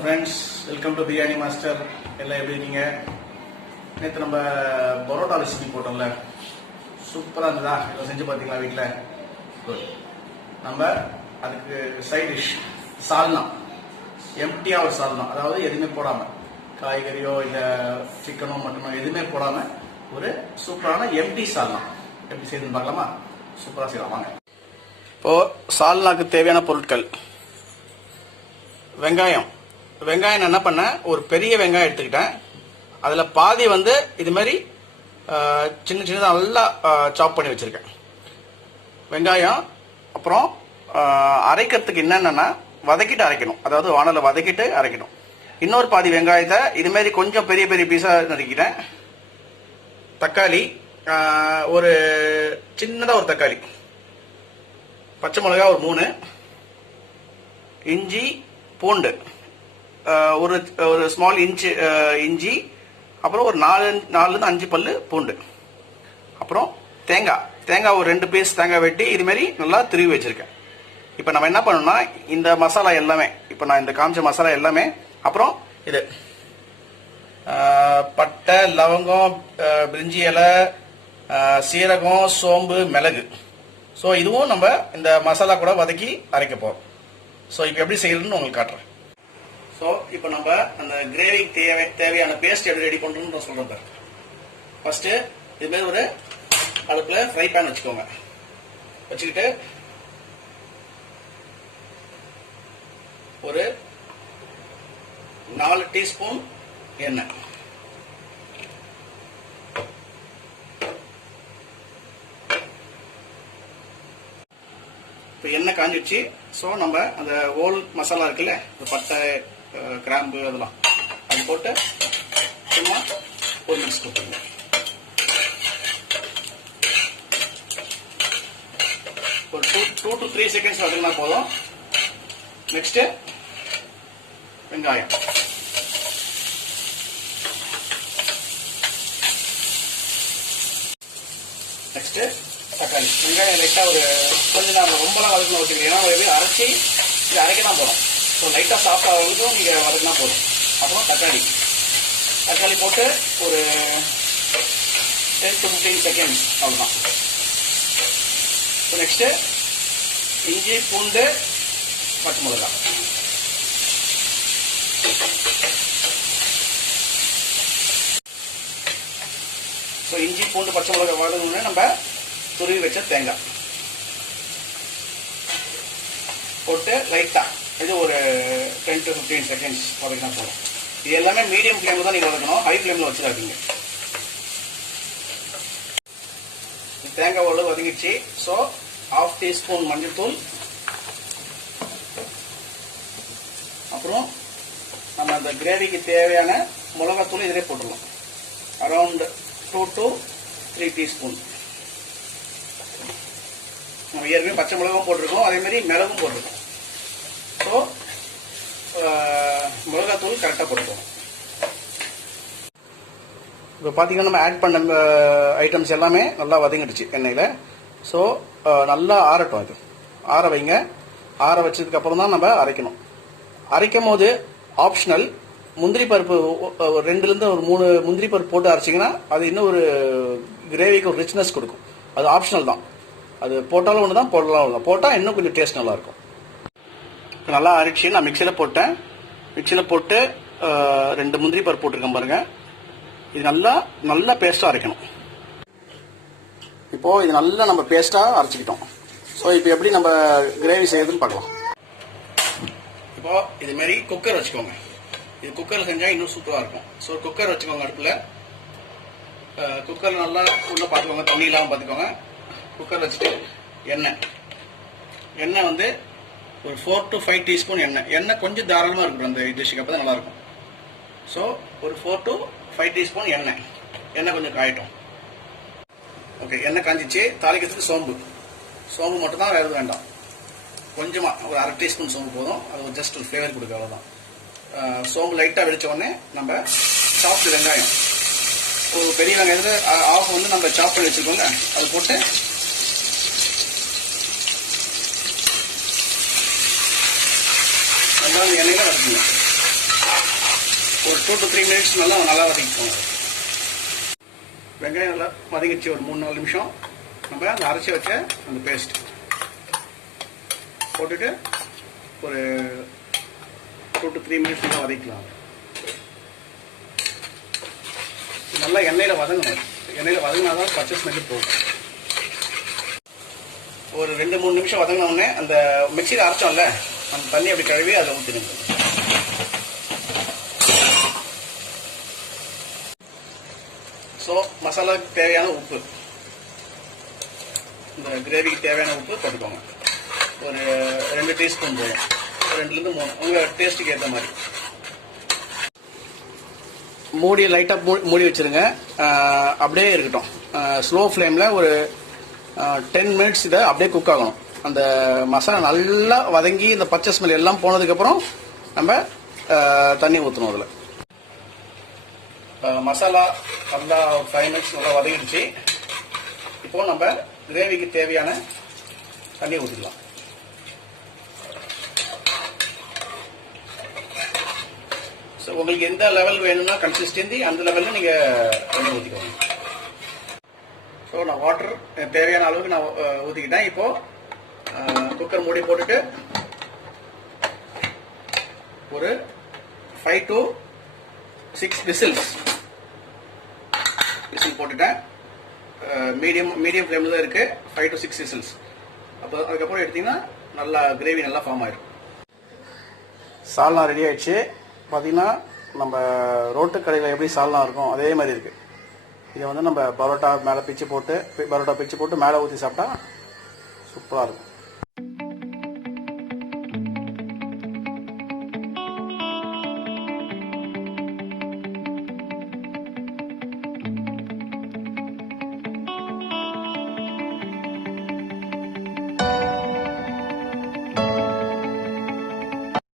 வணக்கம் friends, welcome to biryani master. எல்லாம் எப்படி இருக்கீங்க? நேற்று நம்ம பரோட்டா ரெசிபி போட்டோம்ல, சூப்பராக இருந்ததா? இதை செஞ்சு பார்த்தீங்களா வீட்டில்? குட். நம்ம அதுக்கு சைட் டிஷ் சால்னா, எம்டியாக ஒரு சால்னா, அதாவது எதுவுமே போடாமல், காய்கறியோ இல்லை சிக்கனோ மட்டனோ எதுவுமே போடாமல் ஒரு சூப்பரான எம்டி சால்னா எப்படி செய்யுதுன்னு பார்க்கலாமா? சூப்பராக செய்யலாம் வாங்க. இப்போது சால்னாக்கு தேவையான பொருட்கள்: வெங்காயம். வெங்காயம் என்ன பண்ணேன், ஒரு பெரிய வெங்காயம் எடுத்துக்கிட்டேன். அதில் பாதி இது மாதிரி சின்ன சின்னதாக நல்லா சாப் பண்ணி வச்சுருக்கேன் வெங்காயம். அப்புறம் அரைக்கிறதுக்கு என்னென்னா வதக்கிட்டு அரைக்கணும், அதாவது வானலில் வதக்கிட்டு அரைக்கணும். இன்னொரு பாதி வெங்காயத்தை இதுமாரி கொஞ்சம் பெரிய பெரிய பீஸாக நறுக்கிட்டேன். தக்காளி, ஒரு சின்னதாக ஒரு தக்காளி, பச்சை மிளகா ஒரு 3, இஞ்சி பூண்டு ஒரு ஒரு ஸ்மால் இஞ்சி, அப்புறம் ஒரு 4 5 பல்லு பூண்டு, அப்புறம் தேங்காய் ஒரு 2 பீஸ் தேங்காய் வெட்டி இதுமாரி நல்லா திருவி வச்சிருக்கேன். இப்போ நம்ம என்ன பண்ணணும்னா, இந்த மசாலா எல்லாமே, இப்போ நான் இந்த காமிச்ச மசாலா எல்லாமே, அப்புறம் இது பட்டை, லவங்கம், பிரிஞ்சி இலை, சீரகம், சோம்பு, மிளகு. ஸோ இதுவும் நம்ம இந்த மசாலா கூட வதக்கி அரைக்க போகிறோம். ஸோ இப்போ எப்படி செய்யறதுன்னு உங்களுக்கு காட்டுறேன். ஸோ இப்போ நம்ம அந்த கிரேவிக்கு தேவையான பேஸ்ட் எப்படி ரெடி பண்ணுறோம்னு நான் சொல்கிறேன் பாரு. ஃபர்ஸ்ட்டு இதுமாரி ஒரு அடுப்பில் ஃப்ரை பேன் வச்சுக்கோங்க. வச்சுக்கிட்டு ஒரு 4 டீஸ்பூன் எண்ணெய், இப்போ எண்ணெய் காஞ்சிடுச்சு. ஸோ நம்ம அந்த ஹோல் மசாலா இருக்குல்ல, இந்த பட்டை, கிராம்பு, அதெல்லாம் அது போட்டு சும்மா ஒரு மிக்ஸ் கொடுத்துருங்க. ஒரு 2 to 3 செகண்ட்ஸ் வதங்கினா போதும். நெக்ஸ்ட் வெங்காயம், நெக்ஸ்ட் தக்காளி. வெங்காயம் லைட்டாக ஒரு கொஞ்ச நேரம், ரொம்பலாம் வதக்கணும் வச்சுக்கிறீங்க, ஏன்னா அரைச்சி இது அரைக்க தான் போகிறோம். ஸோ லைட்டாக சாஃப்ட் ஆகிறதுக்கும் நீங்கள் வதக்கினா போதும். அப்புறம் தக்காளி போட்டு ஒரு 10 to 15 செகண்ட்ஸ் அவ்வளோதான். ஸோ நெக்ஸ்ட்டு இஞ்சி பூண்டு பச்சை மிளகாய். ஸோ இஞ்சி பூண்டு பச்சை மிளகாய் வதங்கணும்னு நம்ம துருவி வச்ச தேங்காய் போட்டு லைட்டாக இது ஒரு 10 to 15 செகண்ட்ஸ் வதக்கினா போதும். இது எல்லாமே மீடியம் ஃப்ளேமில் தான் நீங்கள் வதக்கணும், ஹை ஃப்ளேமில் வச்சுடாதீங்க. தேங்காய் ஓரளவு வதங்கிடுச்சு. ஸோ 1/2 டீஸ்பூன் மஞ்சள் தூள், அப்புறம் நம்ம அந்த கிரேவிக்கு தேவையான மிளகாத்தூள் இதிலே போட்டுடலாம். Around 2 to 3 teaspoon. நம்ம ஏற்கனவே பச்சை மிளகும் போட்டிருக்கோம், அதே மாதிரி மிளகும் போட்டிருக்கோம். ஸோ மிளகாத்தூள் கரெக்டாக போட்டுக்கோங்க. இப்போ பார்த்தீங்கன்னா நம்ம ஆட் பண்ண ஐட்டம்ஸ் எல்லாமே நல்லா வதங்கிடுச்சு எண்ணெயில். ஸோ நல்லா ஆறட்டும், அது ஆற வைங்க. ஆற வச்சதுக்கப்புறம் தான் நம்ம அரைக்கணும். அரைக்கும் போது ஆப்ஷனல் முந்திரி பருப்பு 2 to 3 முந்திரி பருப்பு போட்டு அரைச்சிங்கன்னா அது இன்னும் ஒரு கிரேவிக்கு ஒரு ரிச்னஸ் கொடுக்கும். அது ஆப்ஷனல் தான், அது போட்டாலும் ஒன்று தான், போடலாம் ஒன்று தான். போட்டால் இன்னும் கொஞ்சம் டேஸ்ட் நல்லாயிருக்கும். நல்லா அரைச்சி நான் மிக்சியில் போட்டேன். மிக்சியில் போட்டு 2 முந்திரி பருப்பு போட்டிருக்கேன் பாருங்கள். இது நல்லா பேஸ்ட்டாக அரைக்கணும். இப்போது இது நல்லா நம்ம பேஸ்ட்டாக அரைச்சிக்கிட்டோம். ஸோ இப்போ எப்படி நம்ம கிரேவி செய்யறதுன்னு பார்க்கலாம். இப்போது இதுமாரி குக்கர் வச்சுக்கோங்க. இது குக்கரில் செஞ்சால் இன்னும் சூப்பராக இருக்கும். ஸோ குக்கர் வச்சுக்கோங்க அடுப்பில். குக்கரில் நல்லா உள்ளே பார்த்துக்கோங்க, தண்ணி இல்லாமல் பார்த்துக்கோங்க. குக்கர் வச்சுட்டு எண்ணெய் ஒரு 4 to 5 டீஸ்பூன் எண்ணெய் கொஞ்சம் தாராளமாக இருக்கணும் அந்த டிஷ்ஷுக்கு, அப்போ தான் நல்லாயிருக்கும். ஸோ ஒரு 4 to 5 டீஸ்பூன் எண்ணெய் கொஞ்சம் காயட்டும். ஓகே, எண்ணெய் காஞ்சிச்சு. தாளிக்கிறதுக்கு சோம்பு மட்டும் தான், வேறு வேண்டாம். கொஞ்சமாக ஒரு 1/2 டீஸ்பூன் சோம்பு போதும். அது ஜஸ்ட் ஒரு ஃப்ளேவர் கொடுக்க, அவ்வளோதான். சோம்பு லைட்டாக வெடிச்ச உடனே நம்ம சாப்பிட்டு வெங்காயம், ஒரு பெரிய வெங்காயத்தில் ஆஃப் நம்ம சாப் பண்ணி வச்சுருக்கோங்க, அது போட்டு வெங்காயம் எண்ணெயில் வதக்குங்க. ஒரு 2 to 3 மினிட்ஸ் நல்லா வதக்கிக்கோங்க. வெங்காயம் நல்லா வதங்கிடுச்சு. ஒரு 3-4 நிமிஷம் நம்ம அந்த அரைச்சி வச்ச அந்த பேஸ்ட் போட்டுட்டு ஒரு 2 to 3 மினிட்ஸ் நல்லா வதக்கலாம். நல்லா எண்ணெயில் வதங்கணும். எண்ணெயில் வதங்கினாதான் பச்சை ஸ்மெல்லு போகும். ஒரு 2-3 நிமிஷம் வதங்கின உடனே அந்த மிக்சியில் அரைச்சோம்ல அந்த தண்ணி அப்படி கழுவி அதை ஊற்றிடுங்க. ஸோ மசாலாவுக்கு தேவையான உப்பு, இந்த கிரேவிக்கு தேவையான உப்பு போட்டுக்கோங்க. ஒரு 2 டீஸ்பூன் போதும். 2லேருந்து 3 உங்கள் டேஸ்ட்டுக்கு ஏற்ற மாதிரி. மூடி லைட்டாக மூடி வச்சுருங்க. அப்படியே இருக்கட்டும். ஸ்லோ ஃப்ளேமில் ஒரு 10 மினிட்ஸ் இதை அப்படியே குக் ஆகணும். அந்த மசாலா நல்லா வதங்கி இந்த பச்சை ஸ்மெல் எல்லாம் போனதுக்கப்புறம் நம்ம தண்ணி ஊற்றணும். அதில் மசாலா நல்லா 5 மினிட்ஸ் நல்லா வதங்கிடுச்சு. இப்போ நம்ம கிரேவிக்கு தேவையான தண்ணி ஊற்றிக்கலாம். ஸோ உங்களுக்கு எந்த லெவல் வேணும்னா கன்சிஸ்டன்சி அந்த லெவலில் நீங்கள் தண்ணி ஊற்றிக்கோங்க. ஸோ நான் வாட்டர் தேவையான அளவுக்கு நான் ஊற்றிக்கிட்டேன். இப்போ குக்கர் மூடி போட்டுட்டு ஒரு 5 to 6 விசில் போட்டுட்டேன். மீடியம் ஃப்ளேமில் தான் இருக்குது. 5 to 6 விசில்ஸ். அப்போ அதுக்கப்புறம் எடுத்தீங்கன்னா நல்லா கிரேவி நல்லா ஃபார்ம் ஆயிடும். சால்னா ரெடி ஆயிடுச்சு. பார்த்தீங்கன்னா நம்ம ரோட்டு கடையில் எப்படி சால்னா இருக்கும் அதே மாதிரி இருக்குது. இதை நம்ம பரோட்டா மேலே பிச்சு போட்டு மேலே ஊற்றி சாப்பிட்டா சூப்பராக இருக்கும்.